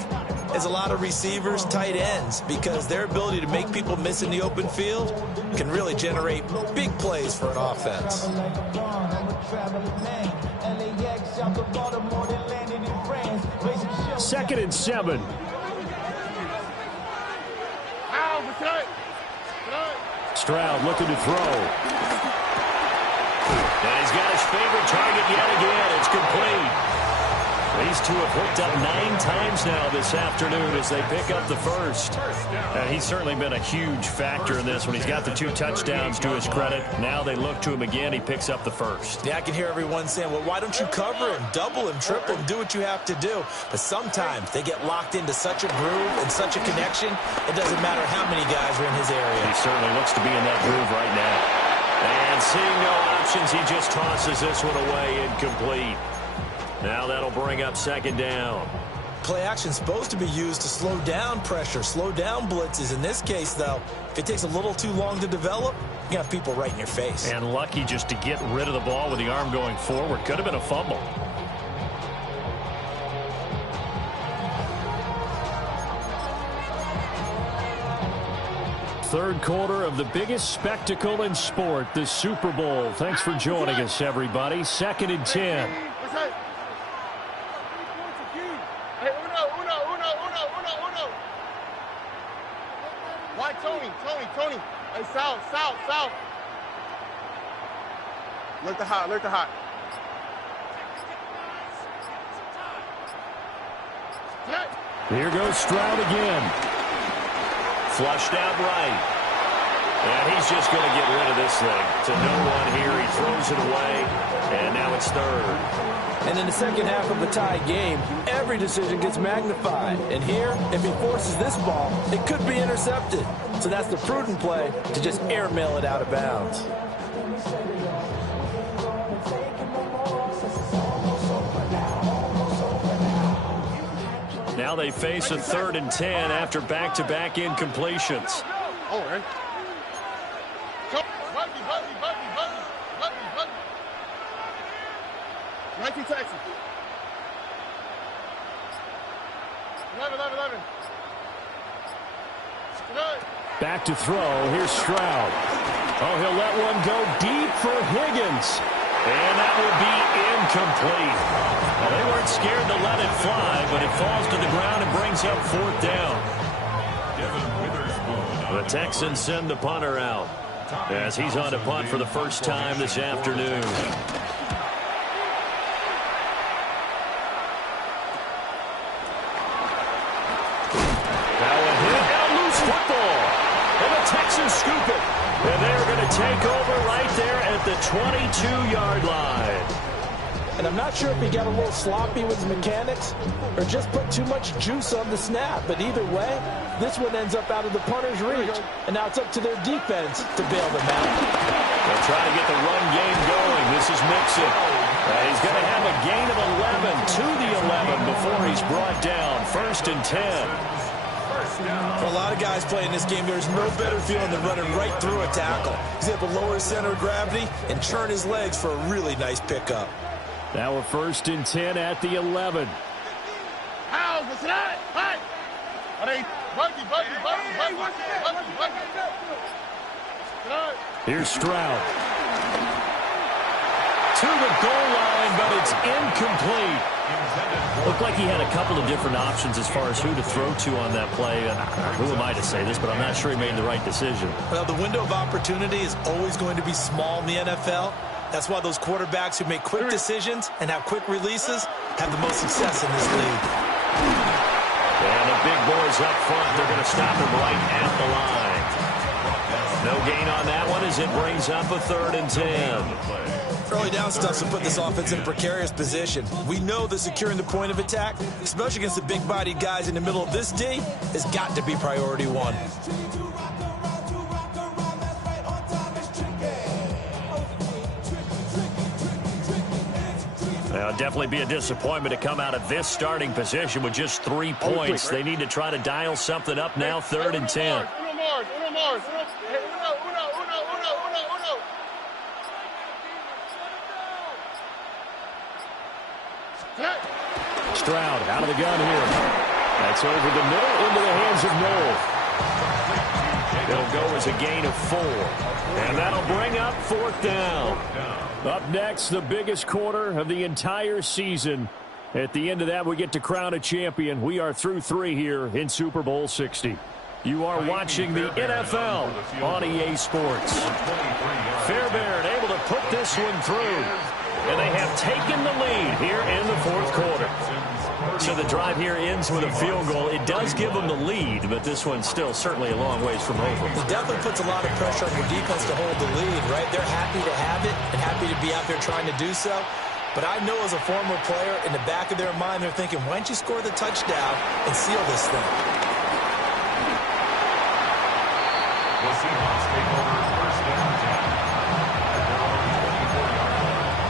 as a lot of receivers, tight ends, because their ability to make people miss in the open field can really generate big plays for an offense. 2nd and 7. Stroud looking to throw. And he's got his favorite target yet again. It's complete. These two have hooked up 9 times now this afternoon as they pick up the first. He's certainly been a huge factor in this one. He's got the 2 touchdowns to his credit. Now they look to him again. He picks up the first. Yeah, I can hear everyone saying, well, why don't you cover him, double him, triple him, do what you have to do. But sometimes they get locked into such a groove and such a connection, it doesn't matter how many guys are in his area. He certainly looks to be in that groove right now. And seeing no options, he just tosses this one away, incomplete. Now that'll bring up second down. Play action is supposed to be used to slow down pressure, slow down blitzes. In this case, though, if it takes a little too long to develop, you got people right in your face. And lucky just to get rid of the ball with the arm going forward. Could have been a fumble. Third quarter of the biggest spectacle in sport, the Super Bowl. Thanks for joining us, everybody. 2nd and 10. Why Tony? Hey, south. Look the hot. Here goes Stroud again. Flushed out right. And he's just going to get rid of this thing. To no one here. He throws it away. And now it's third. And in the second half of the tie game, every decision gets magnified. And here, if he forces this ball, it could be intercepted. So that's the prudent play to just airmail it out of bounds. Now they face a 3rd and 10 after back-to-back incompletions. Oh, right. Buggy. 19 Texas. 11. Back to throw. Here's Stroud. Oh, he'll let one go deep for Higgins. And that will be incomplete. Well, they weren't scared to let it fly, but it falls to the ground and brings up 4th down. The Texans send the punter out as he's on to punt for the first time this afternoon. Texans scoop it, and they're going to take over right there at the 22-yard line. And I'm not sure if he got a little sloppy with his mechanics or just put too much juice on the snap. But either way, this one ends up out of the punter's reach. And now it's up to their defense to bail them out. They'll try to get the run game going. This is Mixon. He's going to have a gain of 11 to the 11 before he's brought down. 1st and 10. For a lot of guys playing this game, there's no better feeling than running right through a tackle. He's able to lower his center of gravity and churn his legs for a really nice pickup. Now we're 1st and 10 at the 11. Here's Stroud. To the goal line, but it's incomplete. Looked like he had a couple of different options as far as who to throw to on that play. Who am I to say this, but I'm not sure he made the right decision. Well, the window of opportunity is always going to be small in the NFL. That's why those quarterbacks who make quick decisions and have quick releases have the most success in this league. And the big boys up front, they're going to stop him right at the line. No gain on that one as it brings up a 3rd and 10. Early down stuff to put this offense in a precarious position. We know that securing the point of attack, especially against the big-bodied guys in the middle of this D, has got to be priority 1. It'll definitely be a disappointment to come out of this starting position with just 3 points. They need to try to dial something up now, 3rd and 10. Stroud out of the gun here. That's over the middle into the hands of Knoll. It'll go as a gain of 4. And that'll bring up 4th down. Up next, the biggest quarter of the entire season. At the end of that, we get to crown a champion. We are through 3 here in Super Bowl 60. You are watching the NFL on EA Sports. Fairbairn able to put this one through. And they have taken the lead here in the fourth quarter. So the drive here ends with a field goal. It does give them the lead, but this one's still certainly a long ways from over. It definitely puts a lot of pressure on your defense to hold the lead, right? They're happy to have it and happy to be out there trying to do so. But I know as a former player, in the back of their mind, they're thinking, why don't you score the touchdown and seal this thing? The Seahawks take over first and 10. At their own 24-yard line.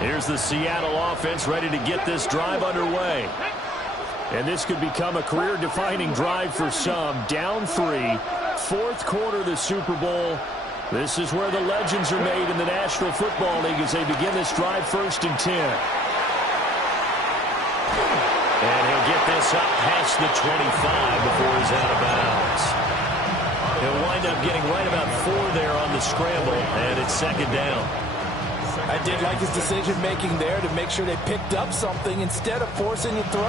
Here's the Seattle offense ready to get this drive underway. And this could become a career-defining drive for some. Down 3, fourth quarter of the Super Bowl. This is where the legends are made in the National Football League as they begin this drive first and 10. And he'll get this up past the 25 before he's out of bounds. He'll wind up getting right about 4 there on the scramble, and it's second down. I did like his decision-making there to make sure they picked up something instead of forcing the throw.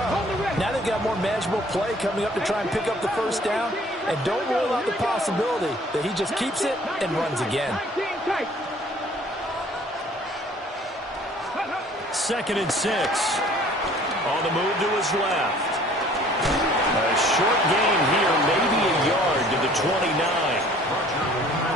Now they've got more manageable play coming up to try and pick up the first down, and don't rule out the possibility that he just keeps it and runs again. Second and 6. On the move to his left. A short gain here, maybe a yard to the 29.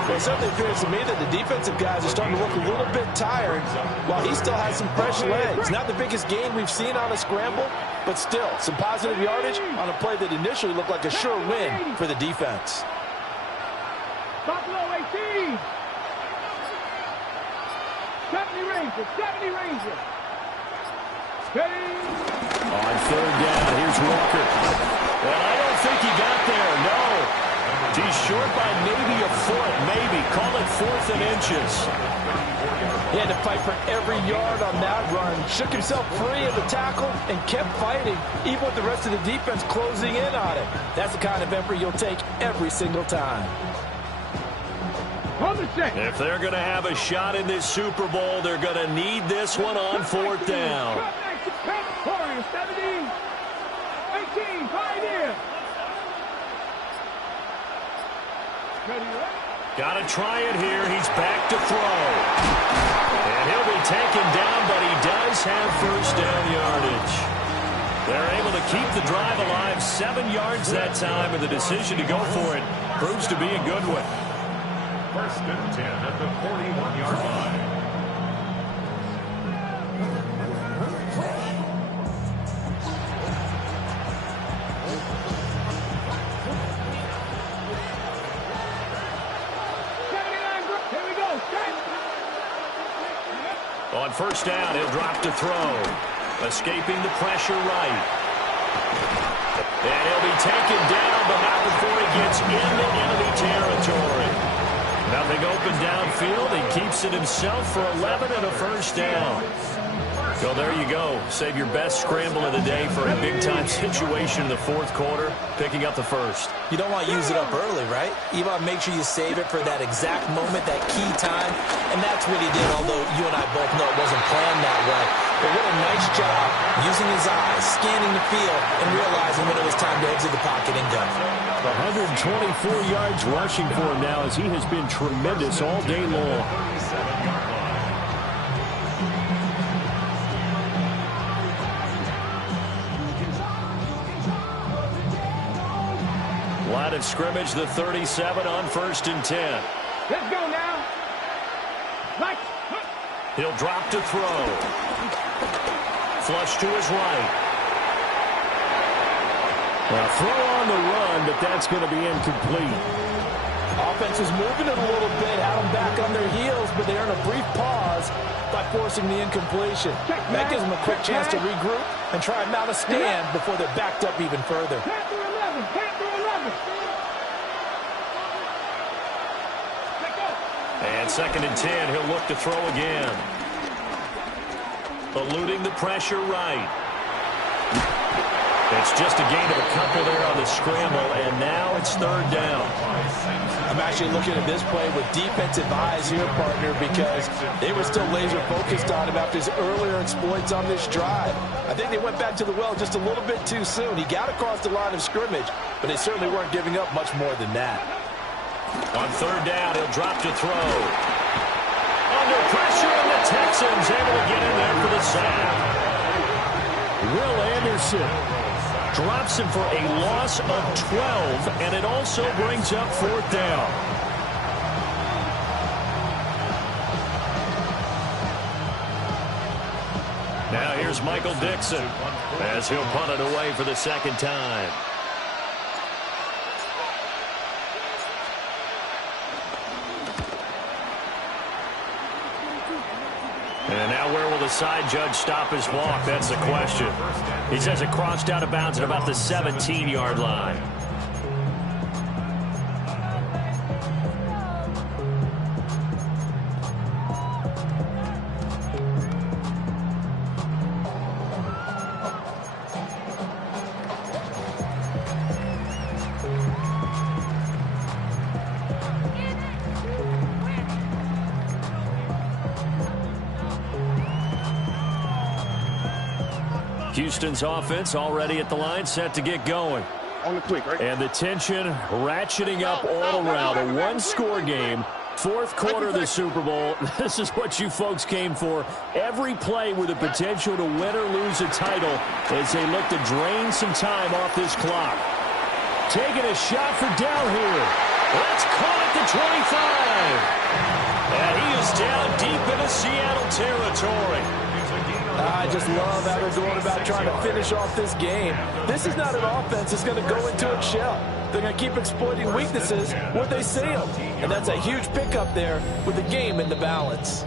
Well, it certainly appears to me that the defensive guys are starting to look a little bit tired while he still has some fresh legs. Not the biggest gain we've seen on a scramble, but still some positive yardage on a play that initially looked like a sure win for the defense. Buffalo 18. 70 Rangers. 70 Rangers. On third down, here's Walker. Well, I don't think he got there, no. He's short by maybe a foot, maybe. Call it 4th and inches. He had to fight for every yard on that run. Shook himself free of the tackle and kept fighting, even with the rest of the defense closing in on it. That's the kind of effort you'll take every single time. If they're going to have a shot in this Super Bowl, they're going to need this one on 4th down. 17, 18, Pioneer. Got to try it here. He's back to throw. And he'll be taken down, but he does have first down yardage. They're able to keep the drive alive, 7 yards that time, and the decision to go for it proves to be a good one. First and 10 at the 41-yard line. On first down, he'll drop to throw. Escaping the pressure right. And he'll be taken down, but not before he gets into enemy territory. Nothing open downfield. He keeps it himself for 11 and a first down. So there you go. Save your best scramble of the day for a big-time situation in the fourth quarter, picking up the first. You don't want to use it up early, right? You want to make sure you save it for that exact moment, that key time. And that's what he did, although you and I both know it wasn't planned that way. But what a nice job using his eyes, scanning the field, and realizing when it was time to exit the pocket and go. 124 yards rushing for him now as he has been tremendous all day long. Line of scrimmage, the 37 on first and 10. Let's go now. He'll drop to throw. Flush to his right. Now throw on the run, but that's going to be incomplete. Offense is moving it a little bit, had them back on their heels, but they earn a brief pause by forcing the incompletion. That gives them a quick chance to regroup and try and mount a stand before they're backed up even further. And second and 10, he'll look to throw again. Eluding the pressure right. It's just a gain of a couple there on the scramble, and now it's third down. I'm actually looking at this play with defensive eyes here, partner, because they were still laser focused on him after his earlier exploits on this drive. I think they went back to the well just a little bit too soon. He got across the line of scrimmage, but they certainly weren't giving up much more than that. On third down, he'll drop to throw. Under pressure, and the Texans able to get in there for the sack. Will Anderson drops him for a loss of 12, and it also brings up fourth down. Now here's Michael Dixon as he'll punt it away for the second time. And now where will the side judge stop his walk? That's the question. He says it crossed out of bounds at about the 17-yard line. Houston's offense already at the line, set to get going. On the quick, right? And the tension ratcheting up all around. A one-score game, fourth quarter of the Super Bowl. This is what you folks came for. Every play with the potential to win or lose a title as they look to drain some time off this clock. Taking a shot for down here. That's caught at the 25. And he is down deep into Seattle territory. I just love how they're going about trying to finish off this game. This is not an offense that's going to go into its shell. They're going to keep exploiting weaknesses where they see them. And that's a huge pickup there with the game in the balance.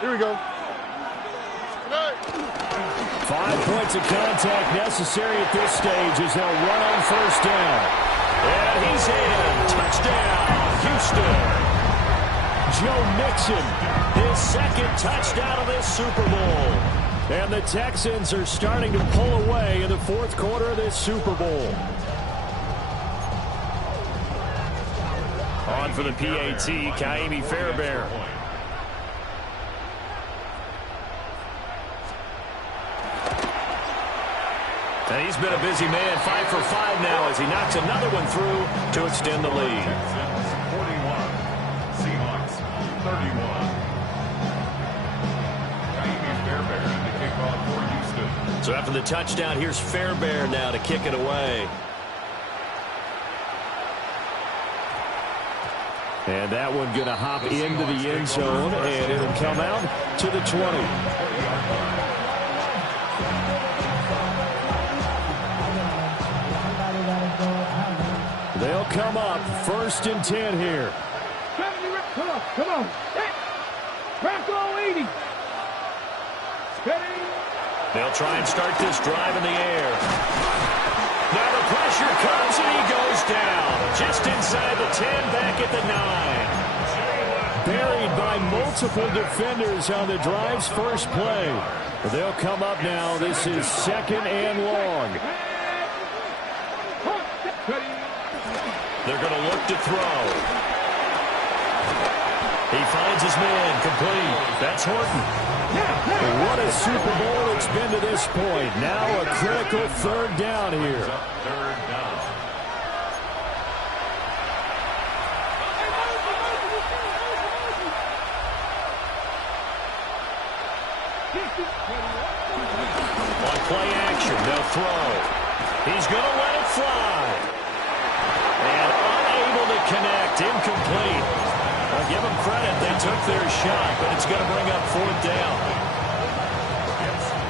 Here we go. 5 points of contact necessary at this stage as they'll run on first down. And he's in. Touchdown, Houston. Joe Mixon, his second touchdown of this Super Bowl. And the Texans are starting to pull away in the fourth quarter of this Super Bowl. On for the PAT, Ka'imi Fairbairn. And he's been a busy man, 5 for 5 now as he knocks another one through to extend the lead. 41, Seahawks 31. Ka'imi Fairbairn to kick off for Houston. So after the touchdown, here's Fairbairn now to kick it away. And that one going to hop into the end zone, and it'll come out to the 20. They'll come up 1st and 10 here. Come on. Hey. Rocco 80. Steady. They'll try and start this drive in the air. Now the pressure comes and he goes down. Just inside the 10, back at the 9. Buried by multiple defenders on the drive's first play. They'll come up now. This is 2nd and long. They're going to look to throw. He finds his man, complete. That's Horton. What a Super Bowl it's been to this point. Now a critical third down here. Third down. On play action, they'll throw. He's going to let it fly. And unable to connect, incomplete. I'll give them credit, they took their shot, but it's going to bring up fourth down.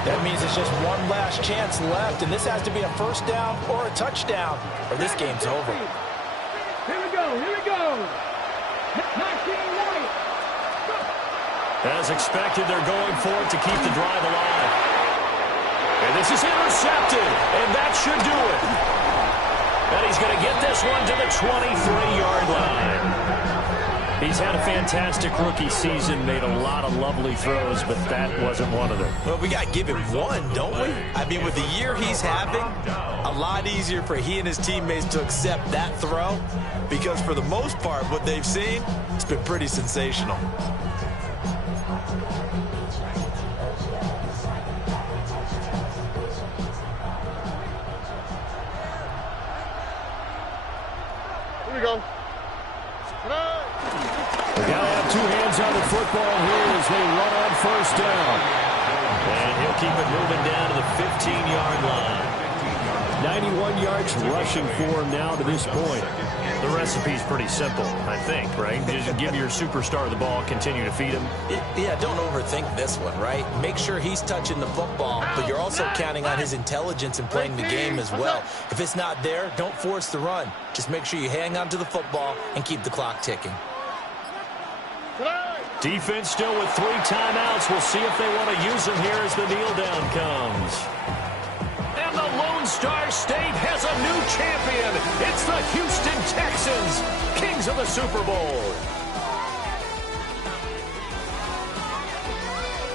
That means it's just one last chance left, and this has to be a first down or a touchdown, or this game's over. Here we go. 19 right. Go. As expected, they're going for it to keep the drive alive. And this is intercepted, and that should do it. And he's going to get this one to the 23-yard line. He's had a fantastic rookie season, made a lot of lovely throws, but that wasn't one of them. Well, we got to give him one, don't we? I mean, with the year he's having, a lot easier for he and his teammates to accept that throw, because for the most part, what they've seen, it's been pretty sensational. Here we go. They got to have two hands on the football here as they run on first down. And he'll keep it moving down to the 15-yard line. 91 yards rushing for him now to this point. The recipe's pretty simple, I think, right? Just give your superstar the ball, continue to feed him. Yeah, don't overthink this one, right? Make sure he's touching the football, but you're also counting on his intelligence in playing the game as well. If it's not there, don't force the run. Just make sure you hang on to the football and keep the clock ticking. Defense still with 3 timeouts. We'll see if they want to use them here as the kneel down comes. And the Lone Star State has a new champion. It's the Houston Texans, kings of the Super Bowl.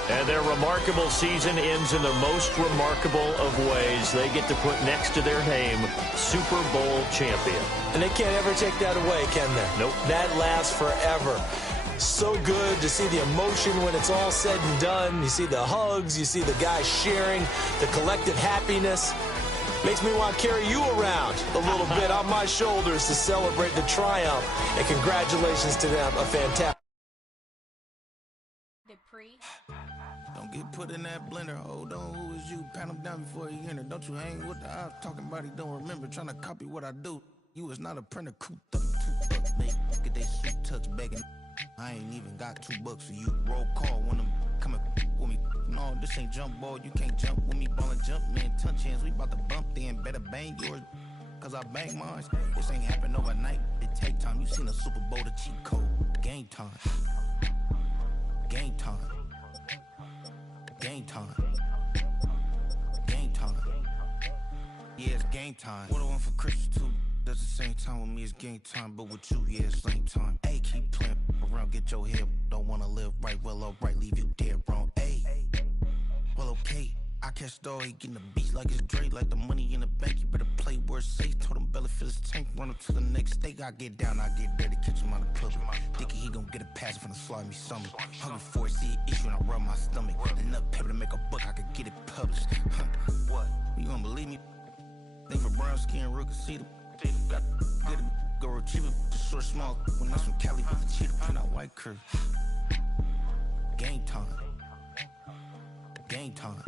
And their remarkable season ends in the most remarkable of ways. They get to put next to their name, Super Bowl champion. And they can't ever take that away, can they? Nope. That lasts forever. So good to see the emotion when it's all said and done. You see the hugs, you see the guys sharing, the collective happiness. Makes me want to carry you around a little bit on my shoulders to celebrate the triumph. And congratulations to them, a fantastic. Don't get put in that blender. Hold on, who is you? Pat him down before he enter. Don't you hang with the ops talking about he don't remember. Trying to copy what I do. You is not a printer. Cooped up, mate. Get that suit touch begging. I ain't even got $2 for you. Roll call when I'm coming with me. No, this ain't jump ball. You can't jump with me. Ballin' jump, man. Touch hands. We about to bump then. Better bang yours, cause I bang mine. This ain't happen overnight. It take time. You seen a Super Bowl, the cheat code. Game time. Game time. Game time. Game time. Yeah, it's game time. What I want for Christmas too. Does the same time with me, it's game time. But with you, yeah, it's same time. Hey, keep playing around, get your head. Don't wanna live right, well, alright, leave you dead wrong. Hey, well, okay. I catch the dog, he getting the beats like it's Dre, like the money in the bank. You better play where it's safe. Told him belly fill his tank, run him to the next state. I get down, I get dirty, catch him on the public. Thinking he gon' get a pass from the slimy stomach. Hungry for it, see an issue, and I rub my stomach. Enough paper to make a book, I could get it published. What? You don't believe me? Think for brown skin, real can see them. Got get it, go retrieve it, just short, small. When that's from Cali with the cheetah, print out white curve. Game time. Game time.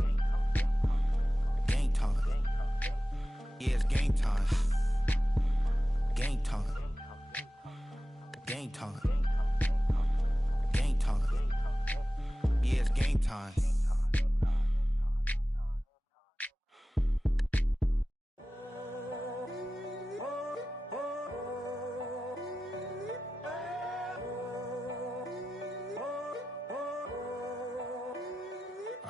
Game time. Yeah, it's game time. Game time. Game time. Game time. Yeah, it's game time.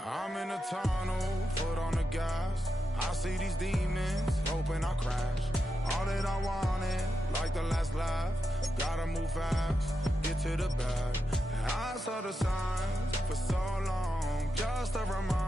I'm in a tunnel, foot on the gas. I see these demons, hoping I crash. All that I wanted, like the last laugh. Gotta move fast, get to the bag. I saw the signs for so long, just a reminder.